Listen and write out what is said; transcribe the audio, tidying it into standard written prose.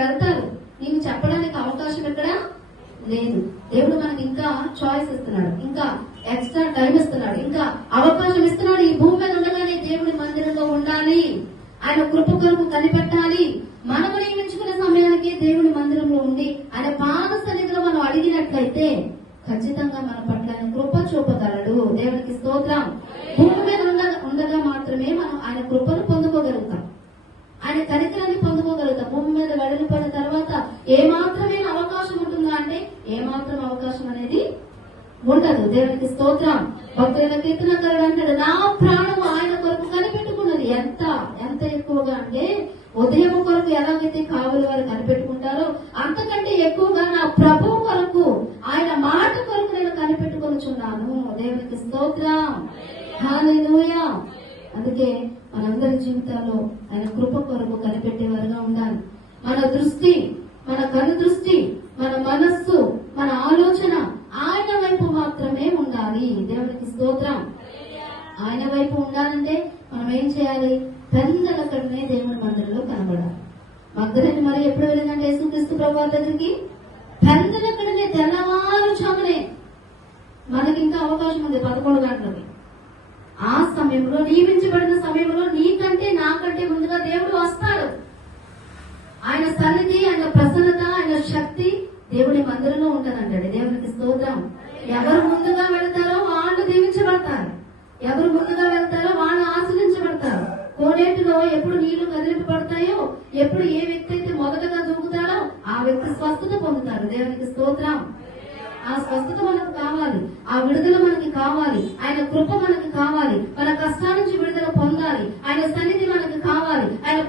వెళ్తారు. నీకు చెప్పడానికి అవకాశం ఎక్కడ లేదు. దేవుడు మనకి ఇంకా చాయిస్ ఇస్తున్నాడు, ఇంకా ఎక్స్ట్రా టైం ఇస్తున్నాడు, ఇంకా అవకాశం ఇస్తున్నాడు. ఈ భూమి మీద ఉండగానే దేవుడి మందిరంలో ఉండాలి, ఆయన కృప కొరకు కనిపెట్టాలి. మనము నియమించుకునే సమయానికి దేవుడి మందిరంలో ఉండి ఆయన పాద సన్నిధిలో మనం అడిగినట్లయితే ఖచ్చితంగా మన పట్ల ఆయన కృప చూపగలడు. దేవునికి స్తోత్రం. భూమి మీద ఉండగా మాత్రమే మనం ఆయన కృపను పొందుకోగలుగుతాం, ఆయన కనికరాన్ని పొందుకోగలుగుతాం. భూమి మీద వెడలిపోయిన తర్వాత ఏమాత్రమే అవకాశం ఉంటుందా అంటే ఏమాత్రం అవకాశం అనేది ఉండదు. దేవునికి స్తోత్రం. భక్తుల కీర్తనకారుడు అంటాడు, నా ప్రాణం ఆయన కొరకు కనిపెట్టుకున్నది. ఎంత ఎంత ఎక్కువగా అంటే ఉదయం కొరకు ఎలాగైతే కావలి వారు కనిపెట్టుకుంటారో అంతకంటే ఎక్కువగా నా ప్రభువు కొరకు, ఆయన మాట కొరకు నేను కనిపెట్టుకొనిచున్నాను. దేవునికి స్తోత్రం. హల్లెలూయా. అందుకే మనందరి జీవితాల్లో ఆయన కృప కొరకు కనిపెట్టేవారుగా ఉండాలి. మన దృష్టి, మన కను దృష్టి, మన మనస్సు, మన ఆలోచన ఆయన వైపు మాత్రమే ఉండాలి. దేవునికి స్తోత్రం. ఆయన వైపు ఉండాలంటే మనం ఏం చేయాలి? పెందలకడనే దేవుని మందిరంలో కనబడాలి. మగ్ధలేని మరి ఎప్పుడు వెళ్ళిందంటే యేసుక్రీస్తు ప్రభువు దగ్గరికి పెందలకడనే, తెల్లవారుజామునే. మనకి ఇంకా అవకాశం ఉంది 11 గంటలకి. ఆ సమయంలో, నియమించబడిన సమయంలో నీకంటే నాకంటే ముందుగా దేవుడు వస్తాడు. ఆయన సన్నిధి, ఆయన ప్రసన్నత, ఆయన శక్తి దేవుడి మందిరంలో ఉంటదంటాడు. దేవునికి స్తోత్రం. ఎవరు ముందుగా వెళ్తారో వాళ్ళు దీవించబడతారు, ఎవరు ముందుగా వెళ్తారో వాళ్ళు ఆశ్రయించబడతారు. కోనేటిలో ఎప్పుడు నీళ్లు కదిలింపబడతాయో, ఎప్పుడు ఏ వ్యక్తి అయితే మొదటగా దూకుతాడో ఆ వ్యక్తి స్వస్థత పొందుతారు. దేవునికి స్తోత్రం. ఆ స్వస్థత మనకు కావాలి, ఆ విడుదల మనకి కావాలి, ఆయన కృప మనకి కావాలి, మన కష్టాల నుంచి విడుదల పొందాలి, ఆయన సన్నిధి మనకి కావాలి, ఆయన